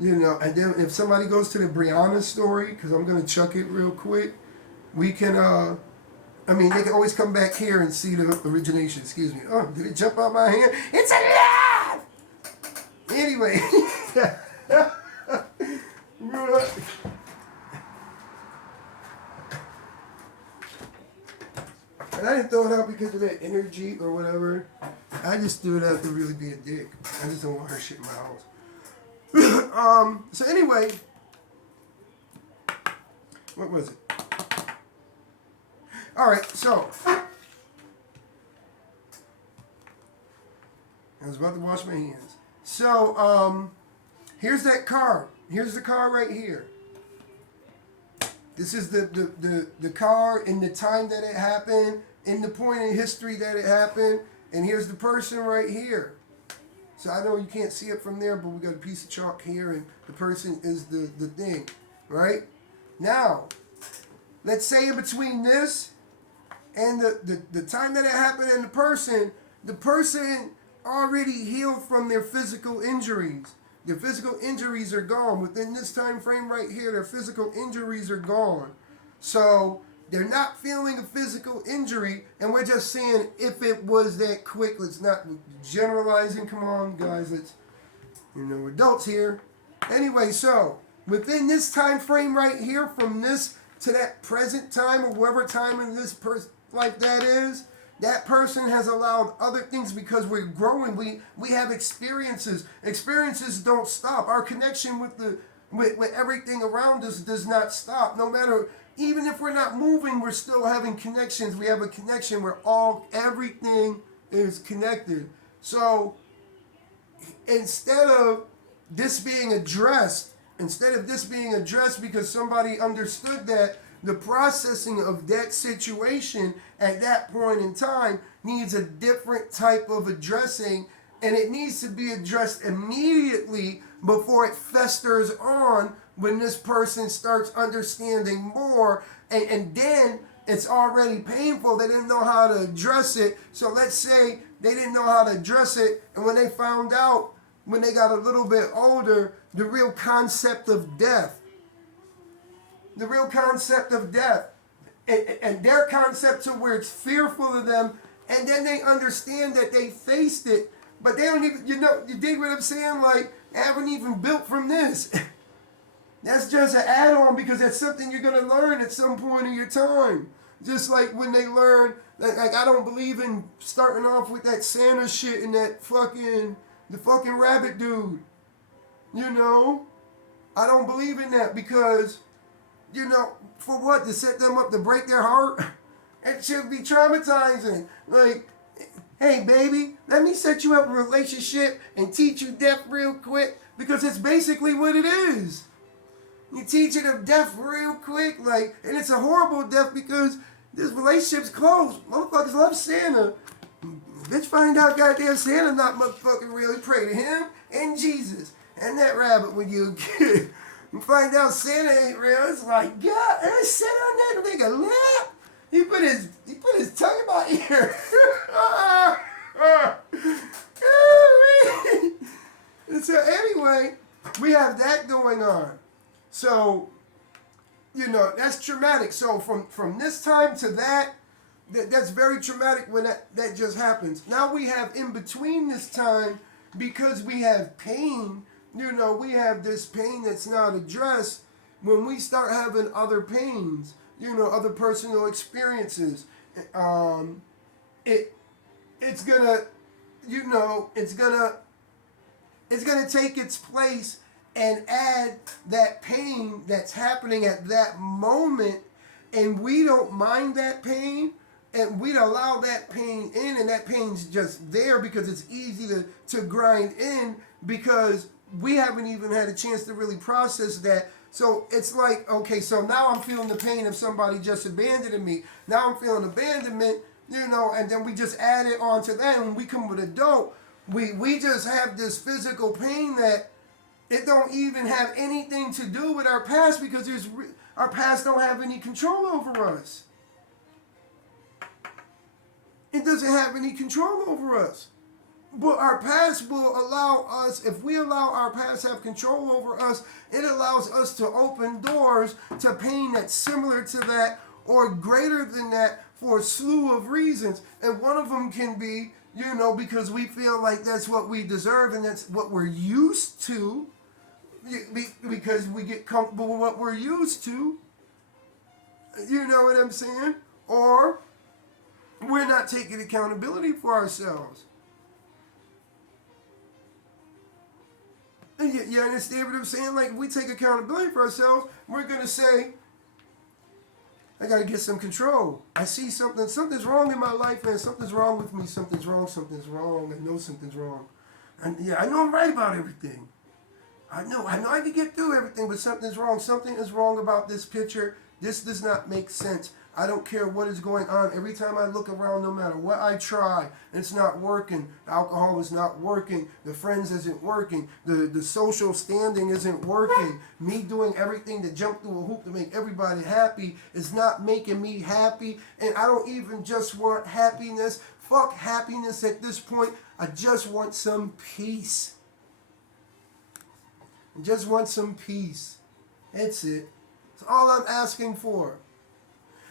You know, and then if somebody goes to the Brianna story, because I'm gonna chuck it real quick, we can. I mean, they can always come back here and see the origination. Excuse me. Oh, did it jump out my hand? It's alive. Anyway, and I didn't throw it out because of that energy or whatever. I just threw it out to really be a dick. I just don't want her shit in my house. So anyway, what was it? All right, so I was about to wash my hands. So here's that car. Here's the car right here. This is the car in the time that it happened, in the point in history that it happened, and here's the person right here. So I know you can't see it from there, but we got a piece of chalk here, and the person is the thing, right? Now, let's say in between this and the time that it happened and the person already healed from their physical injuries. Their physical injuries are gone. Within this time frame right here, their physical injuries are gone. So they're not feeling a physical injury, and we're just saying if it was that quick. Let's not generalizing. Come on, guys. Let's, we're adults here. Anyway, so within this time frame right here, from this to that present time or whatever time in this life that is, that person has allowed other things because we're growing. We have experiences. Experiences don't stop. Our connection with everything around us does not stop. No matter, even if we're not moving, we're still having connections. We have a connection where everything is connected. So instead of this being addressed because somebody understood that the processing of that situation at that point in time needs a different type of addressing, and it needs to be addressed immediately before it festers on when this person starts understanding more, and then it's already painful. They didn't know how to address it. So let's say they didn't know how to address it, and when they found out, when they got a little bit older, the real concept of death, and their concept to where it's fearful of them, and then they understand that they faced it, but they don't even, you dig what I'm saying? Like, I haven't even built from this. That's just an add-on because that's something you're going to learn at some point in your time. Just like when they learn, like I don't believe in starting off with that Santa shit and the fucking rabbit dude. I don't believe in that because, for what? To set them up to break their heart? It should be traumatizing. Like, hey, baby, let me set you up a relationship and teach you death real quick, because it's basically what it is. You teach it of death real quick, like, and it's a horrible death because this relationship's closed. Motherfuckers love Santa. Bitch, find out goddamn Santa not motherfucking real. You pray to him and Jesus and that rabbit when you're a kid. You find out Santa ain't real. It's like, God, I sat on that nigga lap. He put his tongue in my ear. And so anyway, we have that going on. So, that's traumatic. So from this time to that's very traumatic when that just happens. Now we have in between this time, because we have pain, we have this pain that's not addressed. When we start having other pains, other personal experiences, it's gonna take its place and add that pain that's happening at that moment, and we don't mind that pain, and we'd allow that pain in, and that pain's just there because it's easy to grind in, because we haven't even had a chance to really process that. So it's like, okay, so now I'm feeling the pain of somebody just abandoning me. Now I'm feeling abandonment, and then we just add it on to that, and when we come with adult, we just have this physical pain that it don't even have anything to do with our past, because our past don't have any control over us. It doesn't have any control over us. But our past will allow us, if we allow our past to have control over us, it allows us to open doors to pain that's similar to that or greater than that for a slew of reasons. And one of them can be, because we feel like that's what we deserve and that's what we're used to, because we get comfortable with what we're used to. You know what I'm saying? Or we're not taking accountability for ourselves. You understand what I'm saying? Like, if we take accountability for ourselves, we're going to say, I got to get some control. I see something's wrong in my life, man. Something's wrong with me. Something's wrong. I know something's wrong. And yeah, I know I'm right about everything. I know I can get through everything, but something's wrong. Something is wrong about this picture. This does not make sense. I don't care what is going on. Every time I look around, no matter what I try, it's not working. The alcohol is not working. The friends isn't working. The social standing isn't working. Me doing everything to jump through a hoop to make everybody happy is not making me happy. And I don't even just want happiness. Fuck happiness at this point. I just want some peace. I just want some peace. That's it. That's all I'm asking for.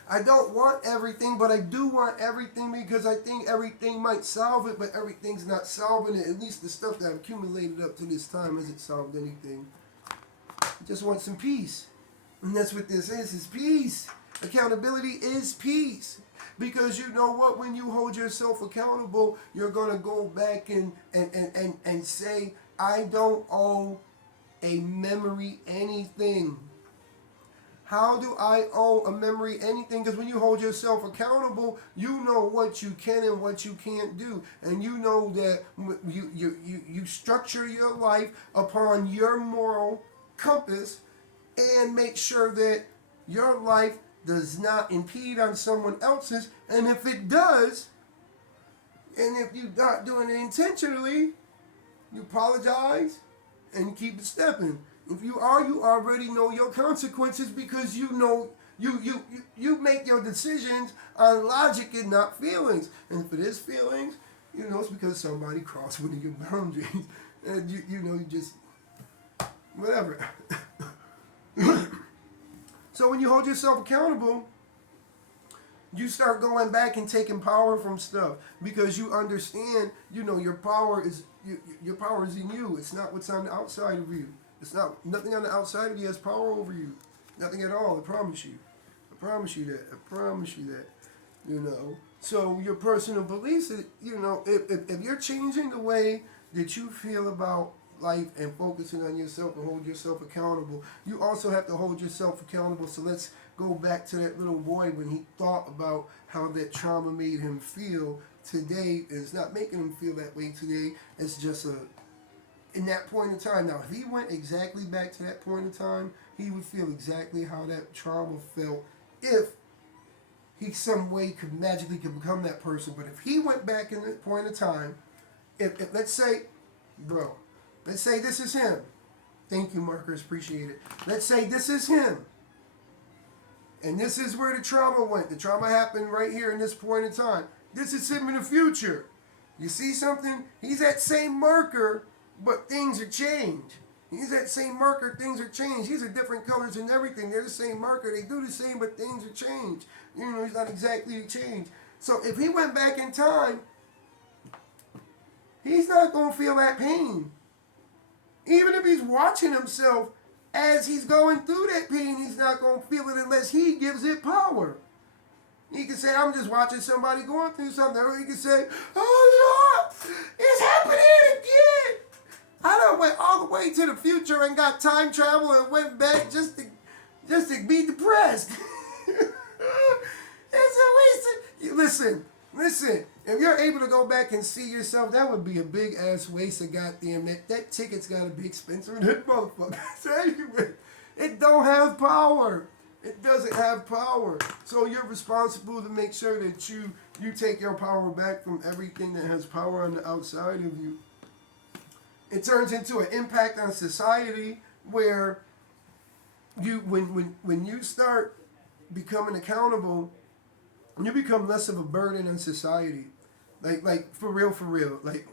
I don't want everything, but I do want everything because I think everything might solve it, but everything's not solving it. At least the stuff that I've accumulated up to this time hasn't solved anything. I just want some peace. And that's what this is peace. Accountability is peace. Because you know what? When you hold yourself accountable, you're going to go back and say, I don't owe a memory anything. How do I owe a memory anything? Because when you hold yourself accountable, you know what you can and what you can't do. And you know that you structure your life upon your moral compass and make sure that your life does not impede on someone else's. And if it does, and if you're not doing it intentionally, you apologize and you keep it stepping. If you are, you already know your consequences because you know you make your decisions on logic and not feelings. And if it is feelings, it's because somebody crossed one of your boundaries. And you just whatever. So when you hold yourself accountable, you start going back and taking power from stuff because you understand, your power is your power is in you. It's not what's on the outside of you. It's not nothing on the outside of you has power over you. Nothing at all. I promise you. I promise you that. I promise you that. So your personal beliefs, if you're changing the way that you feel about life and focusing on yourself and hold yourself accountable, you also have to hold yourself accountable. So let's go back to that little boy when he thought about how that trauma made him feel. Today, it's not making him feel that way today. It's just in that point in time. Now, if he went exactly back to that point in time, he would feel exactly how that trauma felt if he some way could magically become that person. But if he went back in that point in time, if let's say this is him. Thank you, Marcus, appreciate it. Let's say this is him. And this is where the trauma went. The trauma happened right here in this point in time. This is him in the future. You see something? He's that same marker, but things are changed. He's that same marker, things are changed. These are different colors and everything. They're the same marker. They do the same, but things are changed. He's not exactly changed. So if he went back in time, he's not going to feel that pain. Even if he's watching himself as he's going through that pain, he's not going to feel it unless he gives it power. He can say, I'm just watching somebody going through something. Or he can say, oh, Lord, it's happening again. I done went all the way to the future and got time travel and went back just to be depressed. It's a waste of... Listen. If you're able to go back and see yourself, that would be a big ass waste of goddamn that ticket's got to be expensive in that motherfucker. So anyway, it don't have power. It doesn't have power. So you're responsible to make sure that you take your power back from everything that has power on the outside of you. It turns into an impact on society where when you start becoming accountable, you become less of a burden on society. Like for real. Like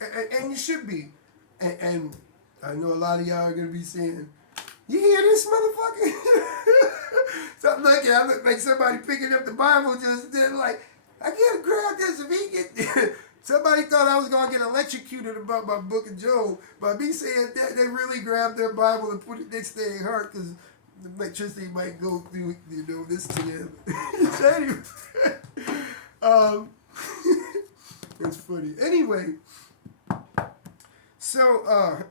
and you should be. And I know a lot of y'all are gonna be saying, "You hear this motherfucker?" Something like that. I look like somebody picking up the Bible just then, like, I gotta grab this if he get. Somebody thought I was gonna get electrocuted about my book of Job. By me saying that, they really grabbed their Bible and put it next to their heart because the electricity might go through, this to them. So anyway, it's funny. Anyway, so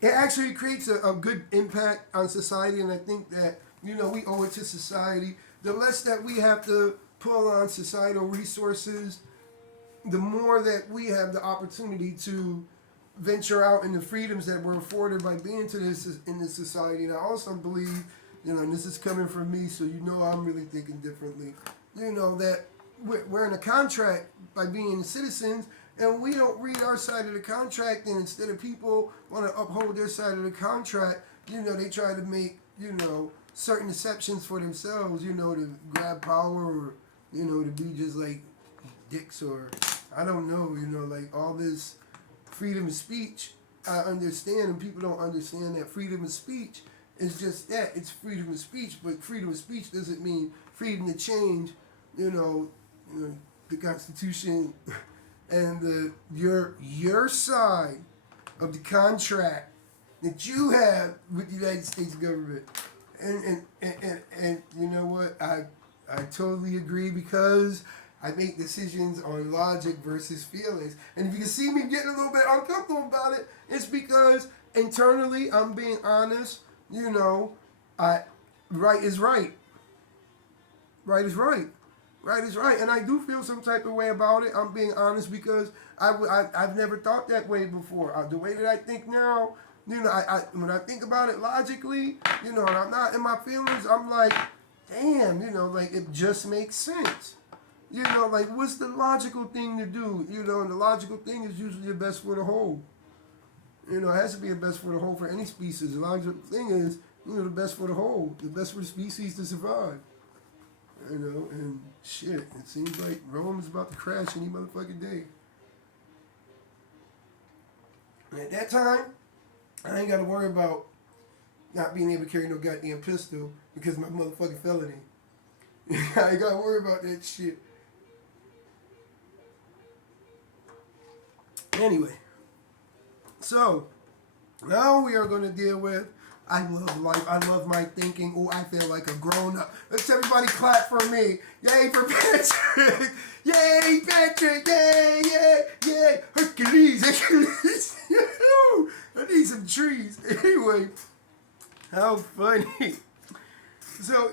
it actually creates a good impact on society, and I think that, we owe it to society. The less that we have to pull on societal resources, the more that we have the opportunity to venture out in the freedoms that we're afforded by being in this society. And I also believe, and this is coming from me, so I'm really thinking differently, that we're in a contract by being citizens, and we don't read our side of the contract, and instead of people want to uphold their side of the contract, they try to make, certain exceptions for themselves, to grab power, or, to be just like dicks, or I don't know, like all this freedom of speech. I understand, and people don't understand that freedom of speech is just that. It's freedom of speech, but freedom of speech doesn't mean freedom to change, the Constitution and your side of the contract that you have with the United States government. And you know what? I totally agree, because I make decisions on logic versus feelings. And if you can see me getting a little bit uncomfortable about it, it's because internally I'm being honest. Right is right. Right is right. Right is right. And I do feel some type of way about it. I'm being honest, because I've never thought that way before. The way that I think now, when I think about it logically, and I'm not in my feelings, I'm like, damn, like it just makes sense. Like what's the logical thing to do? And the logical thing is usually the best for the whole. It has to be the best for the whole for any species. The logical thing is, the best for the whole, the best for the species to survive. And shit, it seems like Rome is about to crash any motherfucking day. And at that time, I ain't got to worry about not being able to carry no goddamn pistol because of my motherfucking felony. I ain't got to worry about that shit. Anyway, so now we are going to deal with, I love life, I love my thinking, oh, I feel like a grown up. Let's everybody clap for me. Yay for Patrick. Yay, Patrick. Yay, yay, yay. Hercules. I need some trees. Anyway, how funny. So,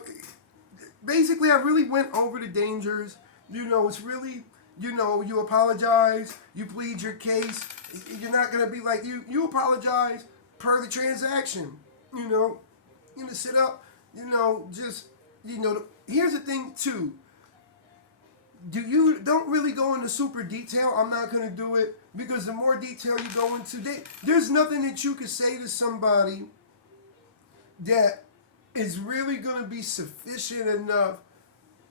basically, I really went over the dangers. It's really, you apologize, you plead your case. You're not going to be like, you apologize per the transaction. Sit up, here's the thing, too. Don't really go into super detail. I'm not going to do it, because the more detail you go into, there's nothing that you can say to somebody that is really going to be sufficient enough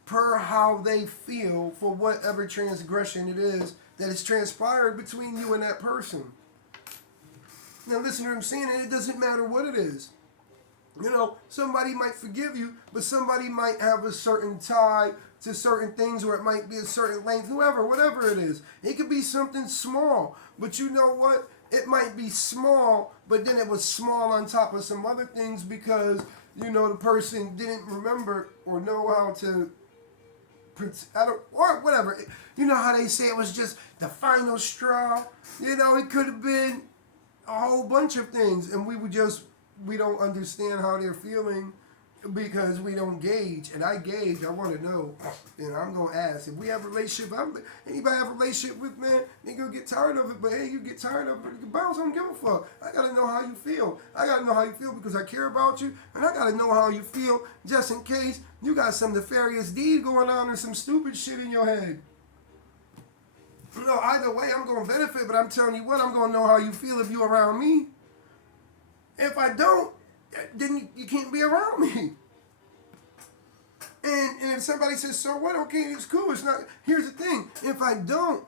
per how they feel for whatever transgression it is that has transpired between you and that person. Now listen to what I'm saying, and it doesn't matter what it is. Somebody might forgive you, but somebody might have a certain tie to certain things, or it might be a certain length, whatever it is. It could be something small, but you know what? It might be small, but then it was small on top of some other things because, the person didn't remember or know how to, or whatever. How they say it was just the final straw? It could have been a whole bunch of things, and we don't understand how they're feeling because we don't gauge. And I gauge, I want to know, and I'm going to ask. If we have a relationship, anybody have a relationship with, man, they going to get tired of it, but hey, you get tired of it, you can bounce, I don't give a fuck. I got to know how you feel. I got to know how you feel because I care about you, and I got to know how you feel just in case you got some nefarious deed going on or some stupid shit in your head. Either way, I'm going to benefit, but I'm telling you what, I'm going to know how you feel if you're around me. If I don't, then you can't be around me. And if somebody says, so what? Okay, it's cool. It's not. Here's the thing. If I don't,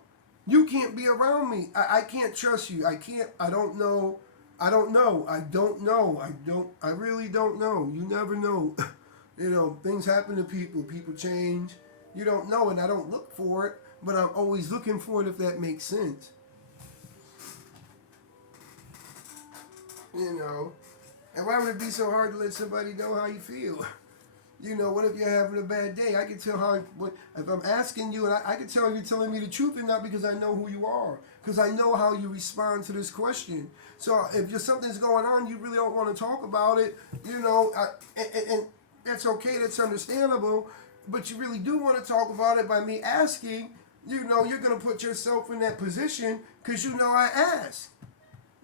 You can't be around me. I can't trust you. I can't. I don't know. I don't know. I don't know. I don't. I really don't know. You never know. You know, things happen to people. People change. You don't know, and I don't look for it, but I'm always looking for it if that makes sense. You know, and why would it be so hard to let somebody know how you feel? You know, what if you're having a bad day? I can tell how, if I'm asking you, and I can tell you're telling me the truth and not because I know who you are. Because I know how you respond to this question. So if just something's going on, you really don't want to talk about it, you know, and that's okay, that's understandable. But you really do want to talk about it by me asking, you know, you're going to put yourself in that position because you know I asked.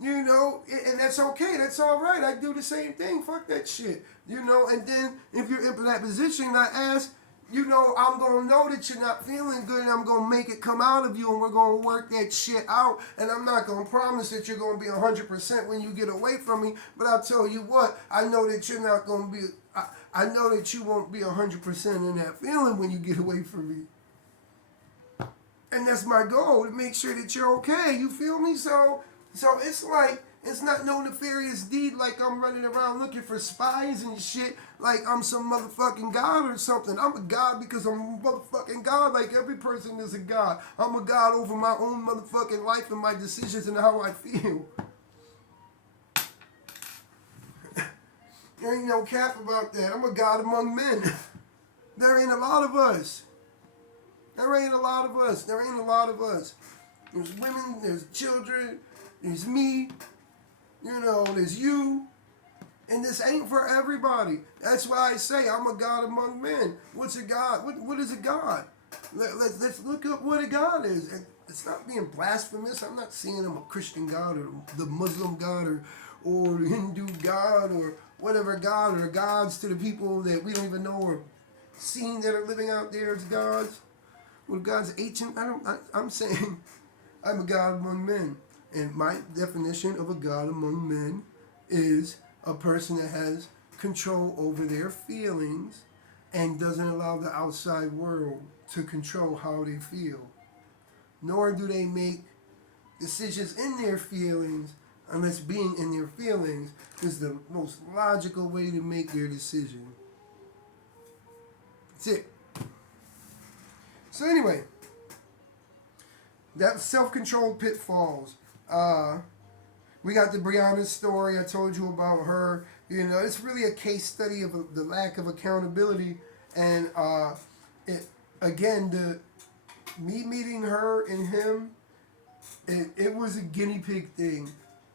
You know, and that's okay. That's all right. I do the same thing. Fuck that shit. You know, and then if you're in that position, I ask, you know, I'm going to know that you're not feeling good and I'm going to make it come out of you and we're going to work that shit out. And I'm not going to promise that you're going to be 100% when you get away from me. But I'll tell you what, I know that you're not going to be, I know that you won't be 100% in that feeling when you get away from me. And that's my goal, to make sure that you're okay. You feel me? So it's like, it's not no nefarious deed like I'm running around looking for spies and shit like I'm some motherfucking god or something. I'm a god because I'm a motherfucking god, like every person is a god. I'm a god over my own motherfucking life and my decisions and how I feel. There ain't no cap about that. I'm a god among men. There ain't a lot of us. There ain't a lot of us. There ain't a lot of us. There's women, there's children, there's me, you know, there's you. And this ain't for everybody. That's why I say I'm a God among men. What's a God? What is a God? Let's look up what a God is. And it's not being blasphemous. I'm not saying I'm a Christian God or the Muslim God or the Hindu God or whatever God or gods to the people that we don't even know or seen that are living out there as gods. Well, God's ancient. I'm saying I'm a God among men. And my definition of a God among men is a person that has control over their feelings and doesn't allow the outside world to control how they feel. Nor do they make decisions in their feelings unless being in their feelings is the most logical way to make their decision. That's it. So anyway, that's self-controlled pitfalls. We got the Brianna story. I told you about her. You know, it's really a case study of the lack of accountability. And me meeting her and him, it was a guinea pig thing.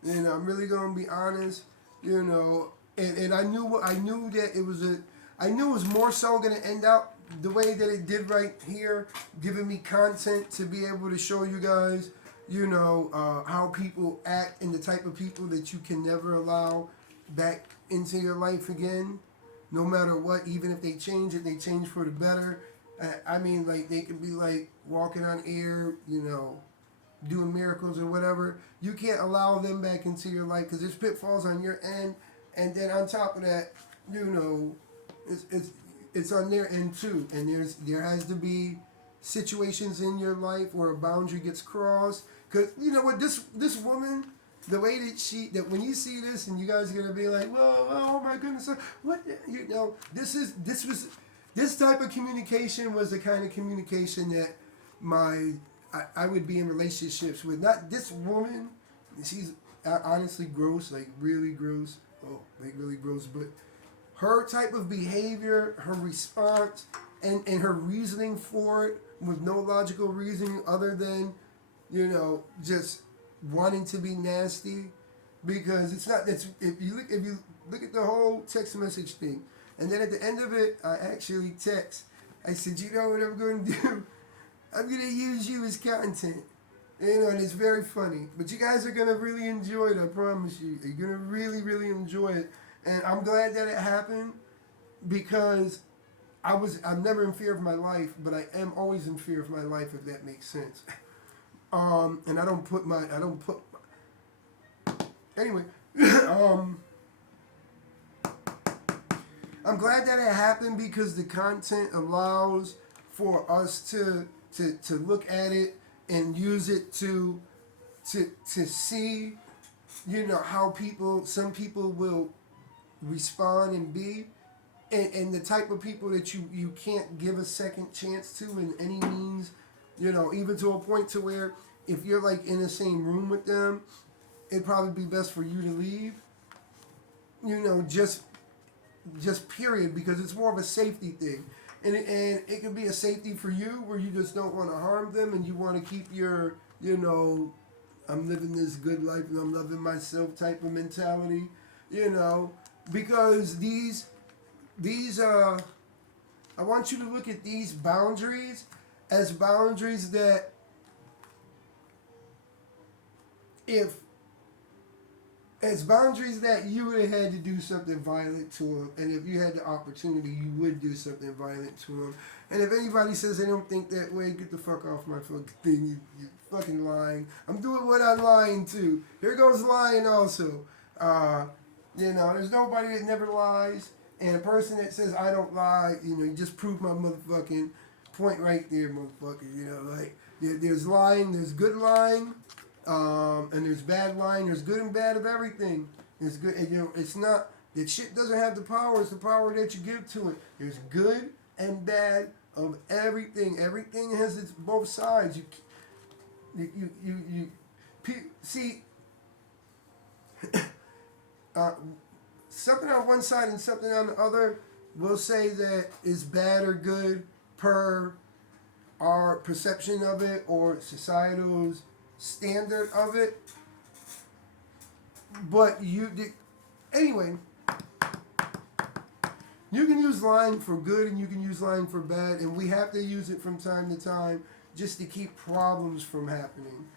And I'm really gonna be honest. You know, and I knew that it was I knew it was more so gonna end up the way that it did right here, giving me content to be able to show you guys, you know, how people act and the type of people that you can never allow back into your life again, no matter what. Even if they change it, they change for the better. I mean, like, they could be like walking on air, you know, doing miracles or whatever. You can't allow them back into your life because there's pitfalls on your end, and then on top of that, you know, it's on their end too. And there has to be situations in your life where a boundary gets crossed. Cause you know what, this woman, the way that when you see this and you guys are gonna be like, whoa, oh my goodness, what, you know, this type of communication was the kind of communication that I would be in relationships with. Not this woman, she's honestly gross, like really gross. Oh, like really gross, but her type of behavior, her response, and her reasoning for it with no logical reasoning other than, you know, just wanting to be nasty, because it's not. If you look at the whole text message thing, and then at the end of it, I actually text. I said, you know what I'm going to do? I'm going to use you as content. You know, and it's very funny. But you guys are going to really enjoy it, I promise you. You're going to really, really enjoy it. And I'm glad that it happened, because I'm never in fear of my life, but I am always in fear of my life, if that makes sense. And anyway, I'm glad that it happened because the content allows for us to look at it and use it to see, how some people will respond and be, and the type of people that you can't give a second chance to in any means, even to a point to where if you're like in the same room with them, it'd probably be best for you to leave. Just period, because it's more of a safety thing, and it could be a safety for you where you just don't want to harm them and you want to keep your I'm living this good life and I'm loving myself type of mentality, because these I want you to look at these boundaries as boundaries that as boundaries that you would have had to do something violent to them, and if you had the opportunity, you would do something violent to them. And if anybody says they don't think that way, get the fuck off my fucking thing. You fucking lying. I'm doing what I'm lying to. Here goes lying also. There's nobody that never lies, and a person that says I don't lie, you just proved my motherfucking point right there, motherfucker. There's lying, there's good lying. And there's bad lying. There's good and bad of everything. There's good, and it's not that shit doesn't have the power. It's the power that you give to it. There's good and bad of everything. Everything has its both sides. See, something on one side and something on the other. We'll say that is bad or good per our perception of it or societal's standard of it, but anyway, you can use lying for good and you can use lying for bad, and we have to use it from time to time just to keep problems from happening.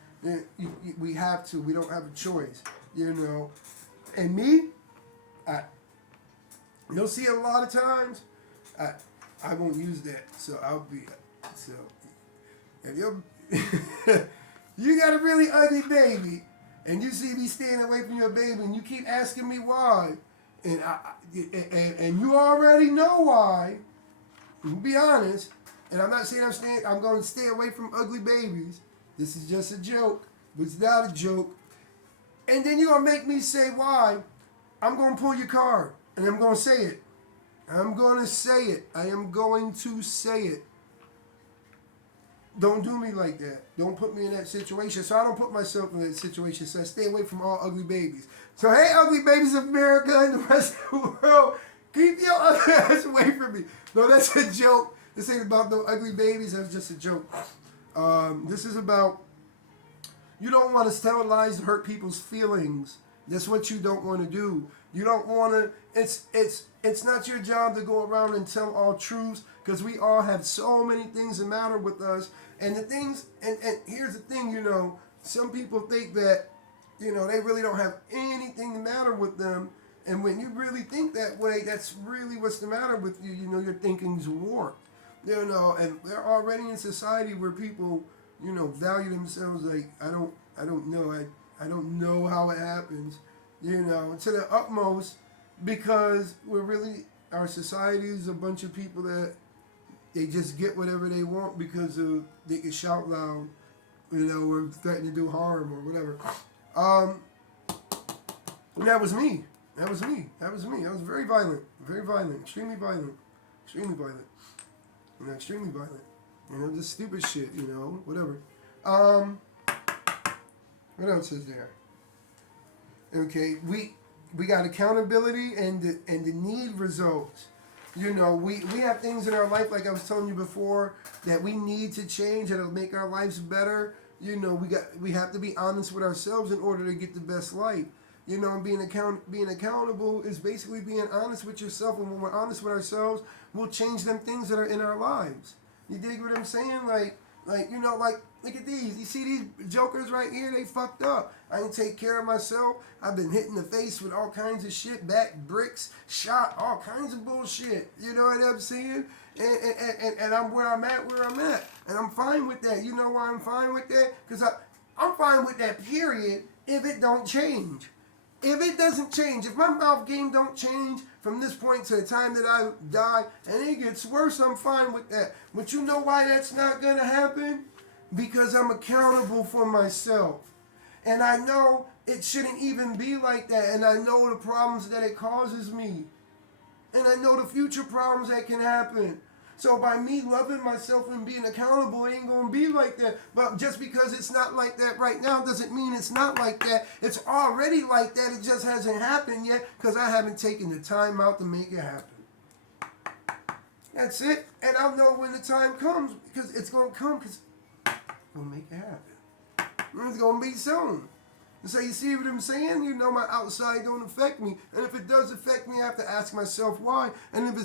We have to. We don't have a choice, And me, you'll see a lot of times, I won't use that. So if you're you got a really ugly baby, and you see me staying away from your baby, and you keep asking me why, and you already know why. Be honest, and I'm not saying I'm going to stay away from ugly babies. This is just a joke, but it's not a joke. And then you're gonna make me say why. I'm gonna pull your card, and I'm gonna say it. I'm gonna say it. I am going to say it. Don't do me like that. Don't put me in that situation. So I don't put myself in that situation. So I stay away from all ugly babies. So hey, ugly babies of America and the rest of the world, keep your ugly ass away from me. No, that's a joke. This ain't about no ugly babies. That's just a joke. This is about, you don't want to tell lies to hurt people's feelings. That's what you don't want to do. You don't want to, it's not your job to go around and tell all truths, because we all have so many things that matter with us. And the things, and here's the thing, some people think that, they really don't have anything to matter with them. And when you really think that way, that's really what's the matter with you. Your thinking's warped. And they're already in society where people, value themselves like, I don't know. I don't know how it happens, to the utmost, because our society is a bunch of people that they just get whatever they want because they can shout loud, or threaten to do harm or whatever. And that was me. I was very violent, extremely violent. Extremely violent. Just stupid shit, whatever. What else is there? Okay, we got accountability and the need results. We have things in our life, like I was telling you before, that we need to change that'll make our lives better. We have to be honest with ourselves in order to get the best life. And being accountable is basically being honest with yourself. And when we're honest with ourselves, we'll change them things that are in our lives. You dig what I'm saying? Like look at these. You see these jokers right here? They fucked up. I didn't take care of myself. I've been hit in the face with all kinds of shit, back bricks, shot, all kinds of bullshit. You know what I'm saying? And I'm where I'm at. And I'm fine with that. You know why I'm fine with that? Because I'm fine with that, period, if it don't change. If it doesn't change, if my mouth game don't change from this point to the time that I die, and it gets worse, I'm fine with that. But you know why that's not going to happen? because I'm accountable for myself. And I know it shouldn't even be like that. And I know the problems that it causes me. And I know the future problems that can happen. So by me loving myself and being accountable, it ain't gonna be like that. But just because it's not like that right now doesn't mean it's not like that. It's already like that. It just hasn't happened yet because I haven't taken the time out to make it happen. That's it. And I'll know when the time comes because it's gonna come because I'm gonna make it happen. It's gonna be soon. And so you see what I'm saying? You know, my outside don't affect me, and if it does affect me, I have to ask myself why. And if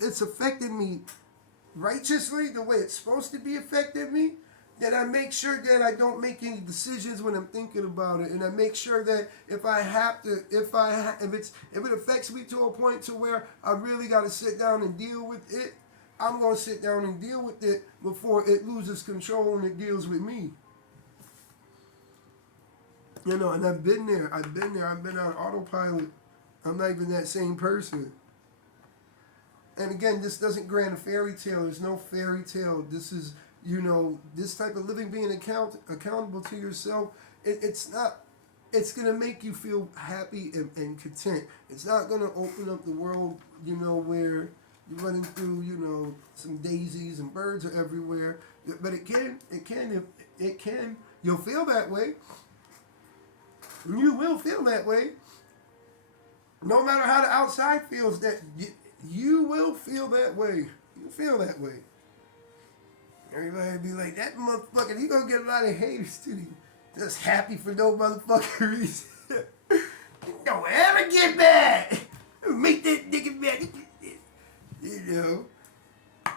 it's affected me righteously, the way it's supposed to be affected me, then I make sure that I don't make any decisions when I'm thinking about it, and I make sure that if it affects me to a point to where I really got to sit down and deal with it, I'm gonna sit down and deal with it before it loses control and it deals with me. You know, and I've been there. I've been on autopilot. I'm not even that same person. And again, this doesn't grant a fairy tale. There's no fairy tale. This is, you know, this type of living, being accountable to yourself. It's not. It's gonna make you feel happy and content. It's not gonna open up the world, you know, where you're running through, you know, some daisies and birds are everywhere. But it can. You'll feel that way. You will feel that way. No matter how the outside feels, that you will feel that way. You feel that way. Everybody be like, that motherfucker, he gonna get a lot of haters too. Just happy for no motherfucking reason. Don't ever get mad. Make that nigga mad. You know.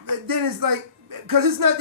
But then it's like, because it's not that